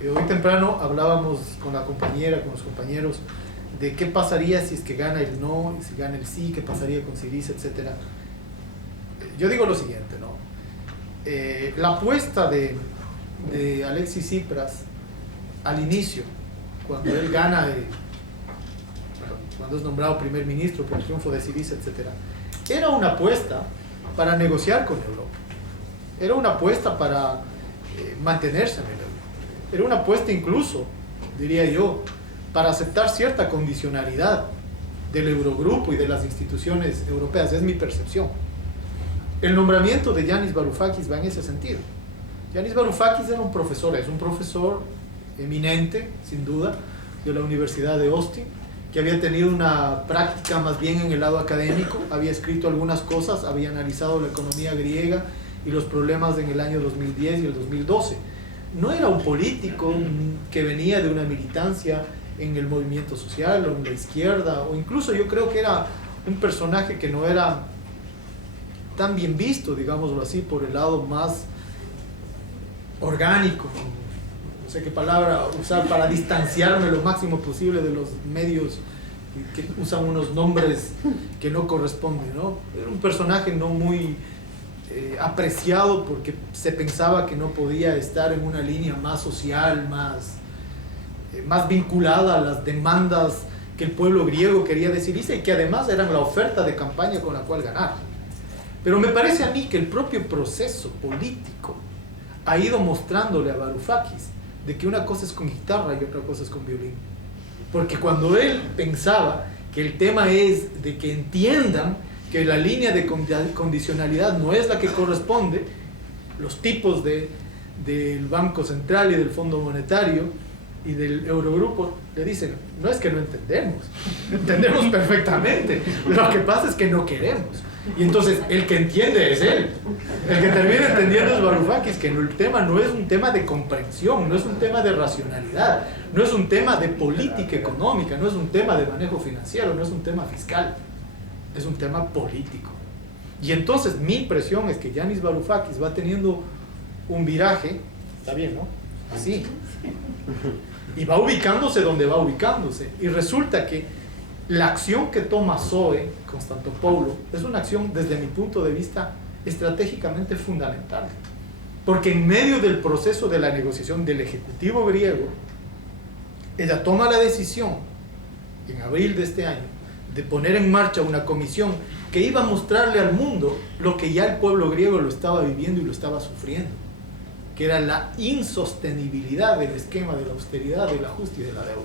Hoy temprano hablábamos con la compañera, con los compañeros, de qué pasaría si es que gana el no, y si gana el sí, qué pasaría con Syriza, etcétera. Yo digo lo siguiente, ¿no? La apuesta de Alexis Tsipras al inicio, cuando él gana, cuando es nombrado primer ministro por el triunfo de Syriza, etcétera, era una apuesta para negociar con Europa. Era una apuesta para mantenerse en el euro. Era una apuesta incluso, diría yo, para aceptar cierta condicionalidad del Eurogrupo y de las instituciones europeas. Es mi percepción. El nombramiento de Yanis Varoufakis va en ese sentido. Yanis Varoufakis era un profesor, es un profesor eminente, sin duda, de la Universidad de Austin, que había tenido una práctica más bien en el lado académico, había escrito algunas cosas, había analizado la economía griega y los problemas en el año 2010 y el 2012. No era un político que venía de una militancia en el movimiento social o en la izquierda, o incluso yo creo que era un personaje que no era tan bien visto, digámoslo así, por el lado más orgánico, no sé qué palabra usar para distanciarme lo máximo posible de los medios que usan unos nombres que no corresponden, ¿no? Era un personaje no muy apreciado porque se pensaba que no podía estar en una línea más social, más vinculada a las demandas que el pueblo griego quería de Syriza y que además eran la oferta de campaña con la cual ganar. Pero me parece a mí que el propio proceso político ha ido mostrándole a Varoufakis de que una cosa es con guitarra y otra cosa es con violín. Porque cuando él pensaba que el tema es de que entiendan que la línea de condicionalidad no es la que corresponde, los tipos del Banco Central y del Fondo Monetario y del Eurogrupo le dicen, no es que no entendemos, entendemos perfectamente, lo que pasa es que no queremos. Y entonces el que entiende es él, el que termina entendiendo es Varoufakis, que el tema no es un tema de comprensión, no es un tema de racionalidad, no es un tema de política económica, no es un tema de manejo financiero, no es un tema fiscal, es un tema político. Y entonces mi impresión es que Yanis Varoufakis va teniendo un viraje, está bien, ¿no? Así, y va ubicándose donde va ubicándose, y resulta que la acción que toma Zoe Constantopoulos es una acción, desde mi punto de vista, estratégicamente fundamental, porque en medio del proceso de la negociación del Ejecutivo griego, ella toma la decisión, en abril de este año, de poner en marcha una comisión que iba a mostrarle al mundo lo que ya el pueblo griego lo estaba viviendo y lo estaba sufriendo, que era la insostenibilidad del esquema de la austeridad, del ajuste y de la deuda.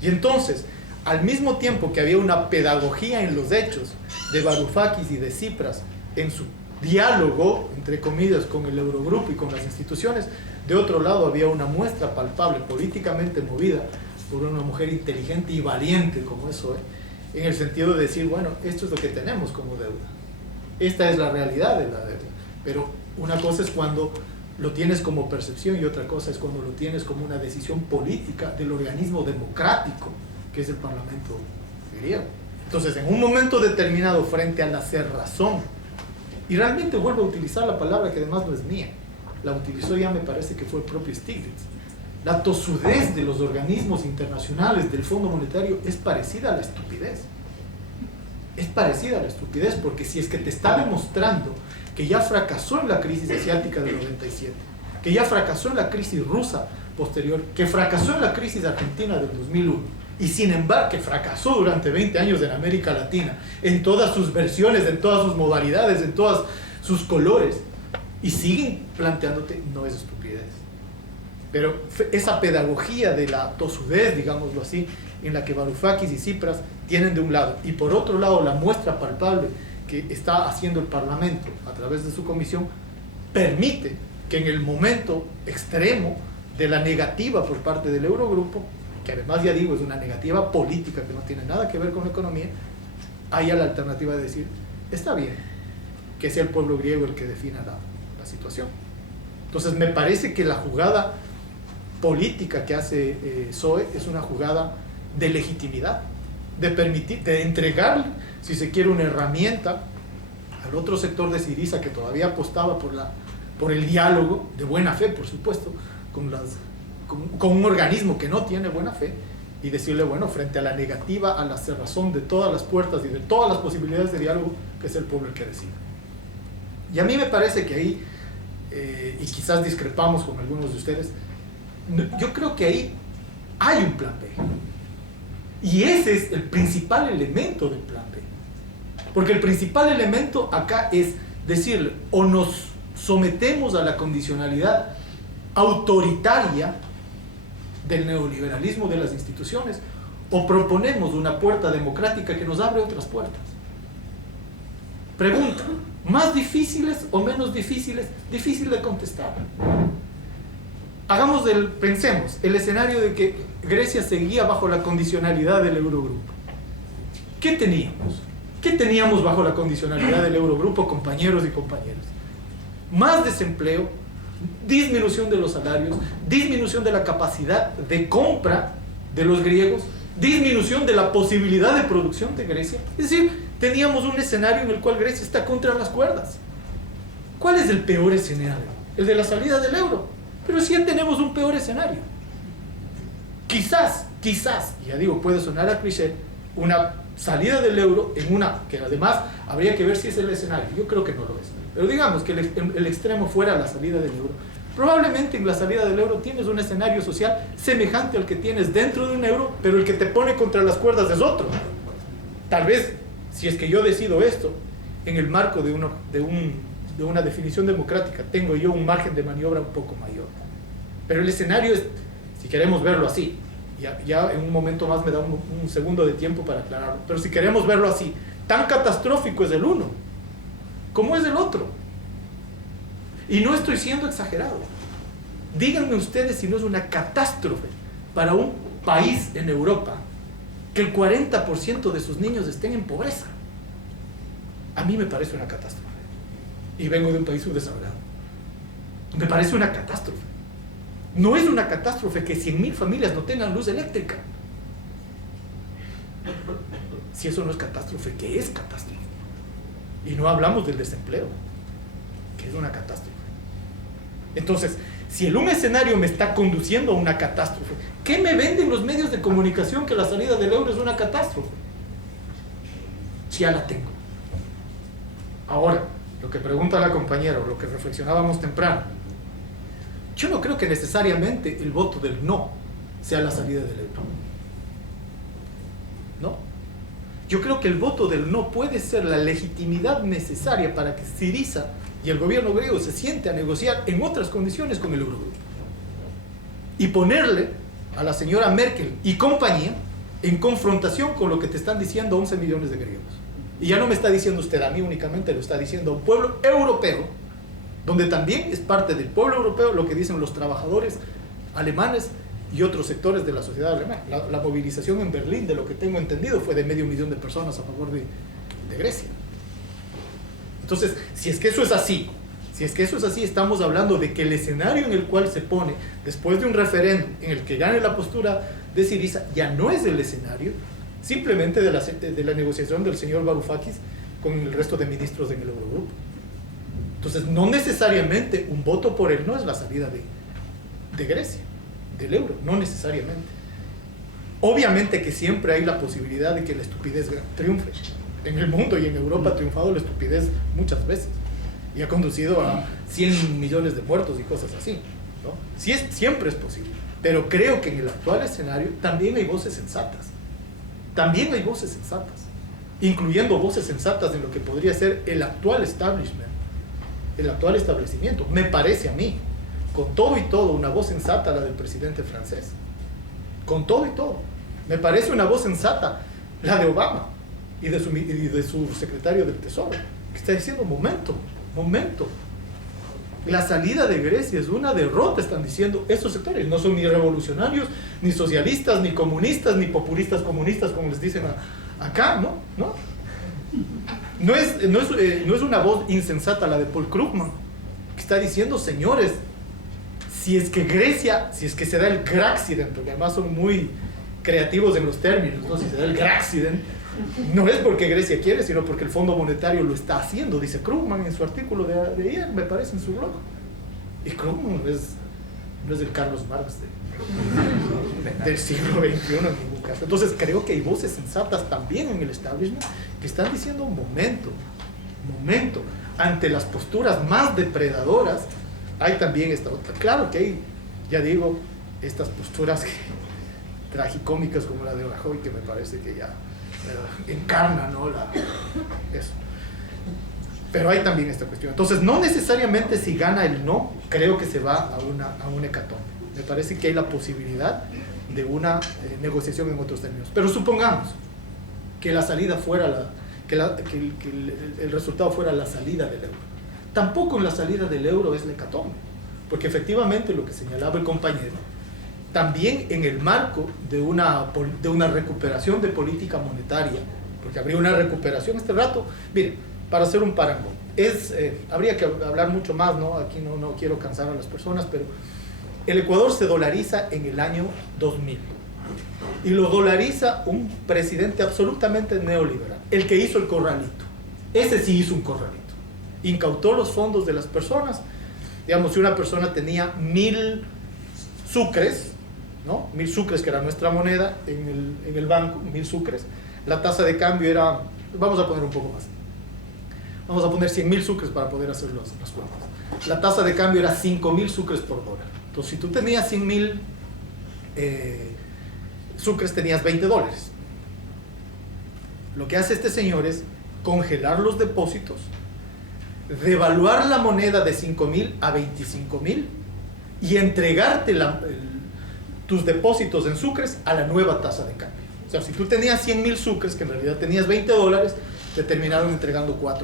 Y entonces, al mismo tiempo que había una pedagogía en los hechos de Varoufakis y de Tsipras en su diálogo, entre comillas, con el Eurogrupo y con las instituciones, de otro lado había una muestra palpable, políticamente movida por una mujer inteligente y valiente como eso, en el sentido de decir, bueno, esto es lo que tenemos como deuda, esta es la realidad de la deuda, pero una cosa es cuando lo tienes como percepción y otra cosa es cuando lo tienes como una decisión política del organismo democrático que es el Parlamento griego. Entonces, en un momento determinado, frente a la cerrazón, y realmente vuelvo a utilizar la palabra que además no es mía, la utilizó ya me parece que fue el propio Stiglitz, la tosudez de los organismos internacionales del Fondo Monetario es parecida a la estupidez. Es parecida a la estupidez porque si es que te está demostrando que ya fracasó en la crisis asiática del 97, que ya fracasó en la crisis rusa posterior, que fracasó en la crisis argentina del 2001, y sin embargo que fracasó durante 20 años en América Latina, en todas sus versiones, en todas sus modalidades, en todos sus colores, y siguen planteándote, no es estupidez. Pero esa pedagogía de la tosudez, digámoslo así, en la que Varoufakis y Tsipras tienen de un lado, y por otro lado la muestra palpable que está haciendo el Parlamento a través de su comisión, permite que en el momento extremo de la negativa por parte del Eurogrupo, que además ya digo es una negativa política que no tiene nada que ver con la economía, haya la alternativa de decir, está bien que sea el pueblo griego el que defina la situación. Entonces me parece que la jugada política que hace Zoe es una jugada de legitimidad, de permitir, de entregarle, si se quiere, una herramienta al otro sector de Syriza que todavía apostaba por el diálogo, de buena fe por supuesto, con las con un organismo que no tiene buena fe y decirle, bueno, frente a la negativa, a la cerrazón de todas las puertas y de todas las posibilidades de diálogo, que es el pueblo el que decida. Y a mí me parece que ahí, y quizás discrepamos con algunos de ustedes, yo creo que ahí hay un plan B. Y ese es el principal elemento del plan B. Porque el principal elemento acá es decirle, o nos sometemos a la condicionalidad autoritaria del neoliberalismo de las instituciones, o proponemos una puerta democrática que nos abre otras puertas. Pregunta, ¿más difíciles o menos difíciles? Difícil de contestar. Pensemos, el escenario de que Grecia seguía bajo la condicionalidad del Eurogrupo. ¿Qué teníamos? ¿Qué teníamos bajo la condicionalidad del Eurogrupo, compañeros y compañeras? Más desempleo, disminución de los salarios, disminución de la capacidad de compra de los griegos, disminución de la posibilidad de producción de Grecia. Es decir, teníamos un escenario en el cual Grecia está contra las cuerdas. ¿Cuál es el peor escenario? El de la salida del euro. Pero sí tenemos un peor escenario. Quizás, ya digo, puede sonar a cliché, una salida del euro en una, que además habría que ver si es el escenario, yo creo que no lo es, pero digamos que el extremo fuera la salida del euro, probablemente en la salida del euro tienes un escenario social semejante al que tienes dentro de un euro, pero el que te pone contra las cuerdas es otro. Tal vez, si es que yo decido esto, en el marco de una definición democrática, tengo yo un margen de maniobra un poco mayor. Pero el escenario es, si queremos verlo así, ya en un momento más me da un segundo de tiempo para aclararlo, pero si queremos verlo así, tan catastrófico es el uno, como es el otro. Y no estoy siendo exagerado. Díganme ustedes si no es una catástrofe para un país en Europa que el 40% de sus niños estén en pobreza. A mí me parece una catástrofe. Y vengo de un país subdesarrollado. Me parece una catástrofe. No es una catástrofe que 100.000 familias no tengan luz eléctrica. Si eso no es catástrofe, ¿qué es catástrofe? Y no hablamos del desempleo, que es una catástrofe. Entonces, si un escenario me está conduciendo a una catástrofe, ¿qué me venden los medios de comunicación que la salida del euro es una catástrofe? Si ya la tengo. Ahora, lo que pregunta la compañera, o lo que reflexionábamos temprano, yo no creo que necesariamente el voto del no sea la salida del euro. No. Yo creo que el voto del no puede ser la legitimidad necesaria para que Syriza y el gobierno griego se siente a negociar en otras condiciones con el Eurogrupo. Y ponerle a la señora Merkel y compañía en confrontación con lo que te están diciendo 11 millones de griegos. Y ya no me está diciendo usted a mí únicamente, lo está diciendo a un pueblo europeo, donde también es parte del pueblo europeo lo que dicen los trabajadores alemanes y otros sectores de la sociedad alemana. La movilización en Berlín, de lo que tengo entendido, fue de 500.000 de personas a favor de Grecia. Entonces, si es que eso es así, estamos hablando de que el escenario en el cual se pone, después de un referéndum en el que gane la postura de Syriza, ya no es el escenario simplemente de la negociación del señor Varoufakis con el resto de ministros en el Eurogrupo. Entonces, no necesariamente un voto por él no es la salida de Grecia, del euro, no necesariamente. Obviamente que siempre hay la posibilidad de que la estupidez triunfe. En el mundo y en Europa ha triunfado la estupidez muchas veces y ha conducido a 100 millones de muertos y cosas así, ¿no? Siempre es posible, pero creo que en el actual escenario también hay voces sensatas. También hay voces sensatas, incluyendo voces sensatas en lo que podría ser el actual establishment, el actual establecimiento. Me parece a mí, con todo y todo, una voz sensata la del presidente francés. Con todo y todo. Me parece una voz sensata la de Obama y de su secretario del Tesoro, que está diciendo, momento. La salida de Grecia es una derrota, están diciendo estos sectores. No son ni revolucionarios, ni socialistas, ni comunistas, ni populistas comunistas, como les dicen acá, ¿no? No es una voz insensata la de Paul Krugman, que está diciendo, señores, si es que se da el Graccident, porque además son muy creativos en los términos, ¿no? Si se da el Graccident, no es porque Grecia quiere, sino porque el Fondo Monetario lo está haciendo, dice Krugman en su artículo de ayer, me parece, en su blog. Y Krugman no es el Carlos Marx del siglo XXI en ningún caso. Entonces creo que hay voces sensatas también en el establishment que están diciendo momento, ante las posturas más depredadoras hay también esta otra. Claro que hay, ya digo, estas posturas tragicómicas como la de Rajoy, que me parece que ya encarna, ¿no? Eso. Pero hay también esta cuestión. Entonces, no necesariamente si gana el no, creo que se va a una hecatombe. Me parece que hay la posibilidad de una negociación en otros términos. Pero supongamos que la salida fuera el resultado fuera la salida del euro. Tampoco en la salida del euro es la hecatombe, porque efectivamente lo que señalaba el compañero, también en el marco de una recuperación de política monetaria, porque habría una recuperación este rato. Miren, para hacer un parangón, habría que hablar mucho más, ¿no? Aquí no quiero cansar a las personas, pero el Ecuador se dolariza en el año 2000 y lo dolariza un presidente absolutamente neoliberal, el que hizo el corralito. Ese sí hizo un corralito, incautó los fondos de las personas. Digamos, si una persona tenía 1000 sucres, ¿no? 1000 sucres, que era nuestra moneda en el banco, 1000 sucres, la tasa de cambio era, vamos a poner un poco más, vamos a poner 100.000 sucres para poder hacer las cuentas. La tasa de cambio era 5.000 sucres por dólar. Entonces, si tú tenías 100.000 sucres, tenías $20. Lo que hace este señor es congelar los depósitos, devaluar la moneda de 5.000 a 25.000 y entregarte tus depósitos en sucres a la nueva tasa de cambio. O sea, si tú tenías 100.000 sucres, que en realidad tenías $20, te terminaron entregando $4.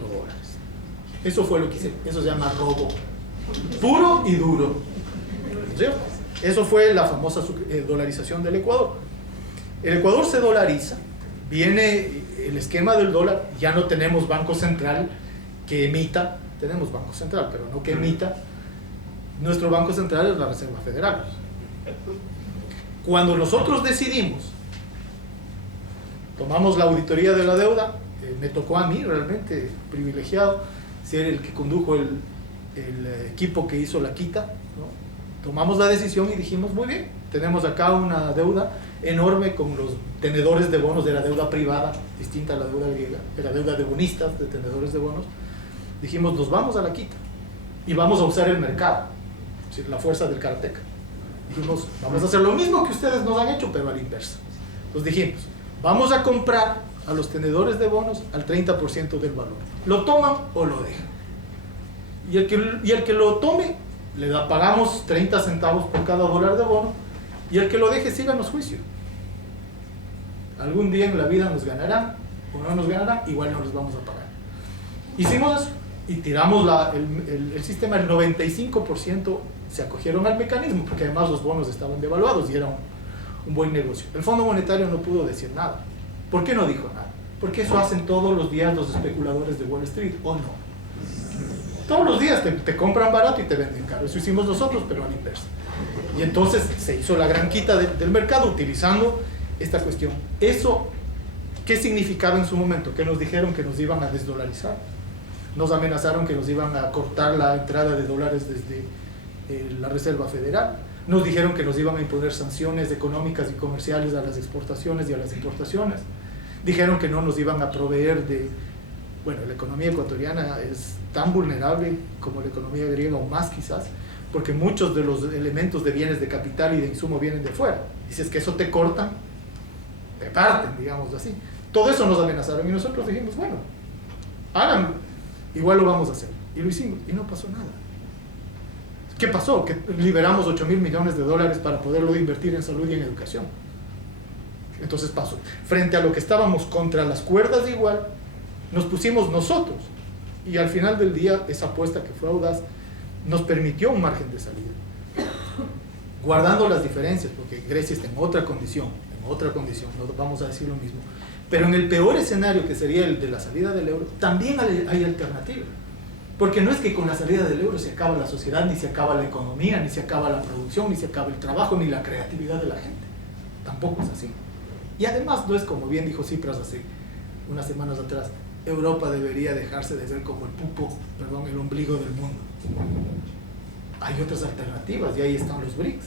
Eso fue lo que hice. Eso se llama robo puro y duro. ¿Sí? Eso fue la famosa dolarización del Ecuador. El Ecuador se dolariza, viene el esquema del dólar, ya no tenemos banco central que emita, tenemos banco central, pero no que emita. Nuestro banco central es la Reserva Federal. Cuando nosotros decidimos, tomamos la auditoría de la deuda, me tocó a mí realmente privilegiado ser el que condujo el equipo que hizo la quita, ¿no? Tomamos la decisión y dijimos, muy bien, tenemos acá una deuda enorme con los tenedores de bonos de la deuda privada, distinta a la deuda griega, de la deuda de bonistas, de tenedores de bonos. Dijimos, nos vamos a la quita y vamos a usar el mercado, es decir, la fuerza del Karateka. Dijimos, vamos a hacer lo mismo que ustedes nos han hecho, pero a la inversa. Entonces dijimos, vamos a comprar a los tenedores de bonos al 30% del valor. ¿Lo toman o lo dejan? Y el que lo tome, pagamos 30 centavos por cada dólar de bono, y el que lo deje, síganos juicio. Algún día en la vida nos ganarán o no nos ganarán, igual no les vamos a pagar. Hicimos eso y tiramos el sistema. El 95% se acogieron al mecanismo, porque además los bonos estaban devaluados y era un buen negocio. El Fondo Monetario no pudo decir nada. ¿Por qué no dijo nada? Porque eso hacen todos los días los especuladores de Wall Street, ¿o no? Todos los días te compran barato y te venden caro. Eso hicimos nosotros, pero a la inversa. Y entonces se hizo la gran quita del mercado utilizando esta cuestión. ¿Eso qué significaba en su momento? Que nos dijeron que nos iban a desdolarizar. Nos amenazaron que nos iban a cortar la entrada de dólares desde la Reserva Federal. Nos dijeron que nos iban a imponer sanciones económicas y comerciales a las exportaciones y a las importaciones. Dijeron que no nos iban a proveer bueno, la economía ecuatoriana es tan vulnerable como la economía griega, o más quizás, porque muchos de los elementos de bienes de capital y de insumo vienen de fuera. Y si es que eso te cortan, te parten, digamos así. Todo eso nos amenazaron y nosotros dijimos, bueno, háganlo, igual lo vamos a hacer. Y lo hicimos y no pasó nada. ¿Qué pasó? Que liberamos 8.000 millones de dólares para poderlo invertir en salud y en educación. Entonces pasó. Frente a lo que estábamos contra las cuerdas igual, nos pusimos nosotros. Y al final del día, esa apuesta que fue audaz nos permitió un margen de salida. Guardando las diferencias, porque Grecia está en otra condición, no vamos a decir lo mismo. Pero en el peor escenario, que sería el de la salida del euro, también hay alternativa. Porque no es que con la salida del euro se acaba la sociedad, ni se acaba la economía, ni se acaba la producción, ni se acaba el trabajo, ni la creatividad de la gente. Tampoco es así. Y además no es como bien dijo Tsipras hace unas semanas atrás, Europa debería dejarse de ver como el ombligo del mundo. Hay otras alternativas y ahí están los BRICS.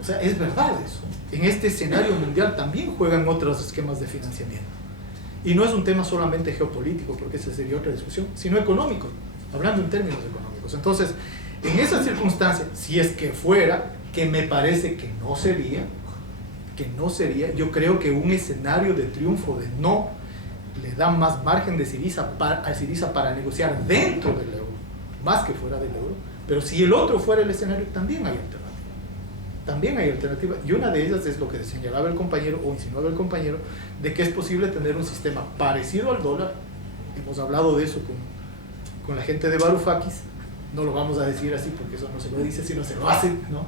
O sea, es verdad eso. En este escenario mundial también juegan otros esquemas de financiamiento. Y no es un tema solamente geopolítico, porque esa sería otra discusión, sino económico, hablando en términos económicos. Entonces, en esas circunstancias, si es que fuera, que me parece que no sería, yo creo que un escenario de triunfo de no le da más margen de Syriza a Syriza para negociar dentro del euro, más que fuera del euro. Pero si el otro fuera el escenario, también hay alternativa. También hay alternativa, y una de ellas es lo que señalaba el compañero, o insinuaba el compañero, de que es posible tener un sistema parecido al dólar. Hemos hablado de eso con la gente de Varoufakis, no lo vamos a decir así porque eso no se lo dice, sino se lo hace, ¿no?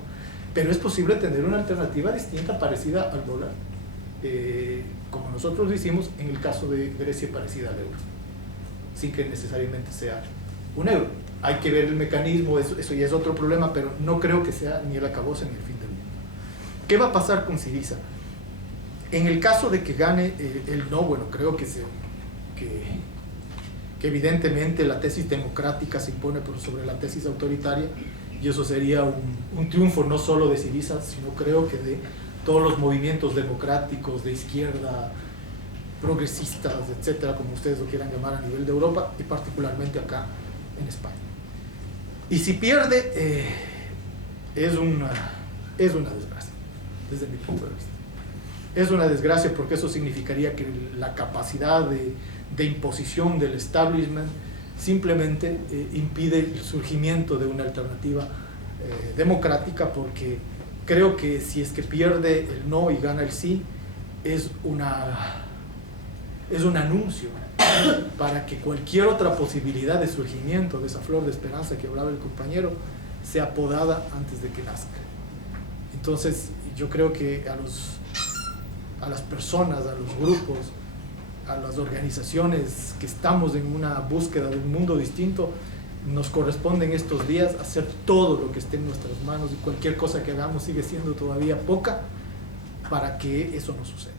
Pero es posible tener una alternativa distinta, parecida al dólar, como nosotros lo hicimos en el caso de Grecia, parecida al euro, sin que necesariamente sea un euro. Hay que ver el mecanismo, eso ya es otro problema, pero no creo que sea ni el acabose ni el fin del mundo. ¿Qué va a pasar con Syriza? En el caso de que gane el no, bueno, creo que evidentemente la tesis democrática se impone por sobre la tesis autoritaria, y eso sería un triunfo no solo de Syriza, sino creo que de todos los movimientos democráticos de izquierda, progresistas, etcétera, como ustedes lo quieran llamar a nivel de Europa y particularmente acá en España. Y si pierde, es una desgracia, desde mi punto de vista. Es una desgracia porque eso significaría que la capacidad de imposición del establishment simplemente impide el surgimiento de una alternativa democrática, porque creo que si es que pierde el no y gana el sí, es un anuncio para que cualquier otra posibilidad de surgimiento de esa flor de esperanza que hablaba el compañero sea podada antes de que nazca. Entonces yo creo que a las personas, a los grupos, a las organizaciones que estamos en una búsqueda de un mundo distinto, nos corresponde en estos días hacer todo lo que esté en nuestras manos, y cualquier cosa que hagamos sigue siendo todavía poca para que eso no suceda.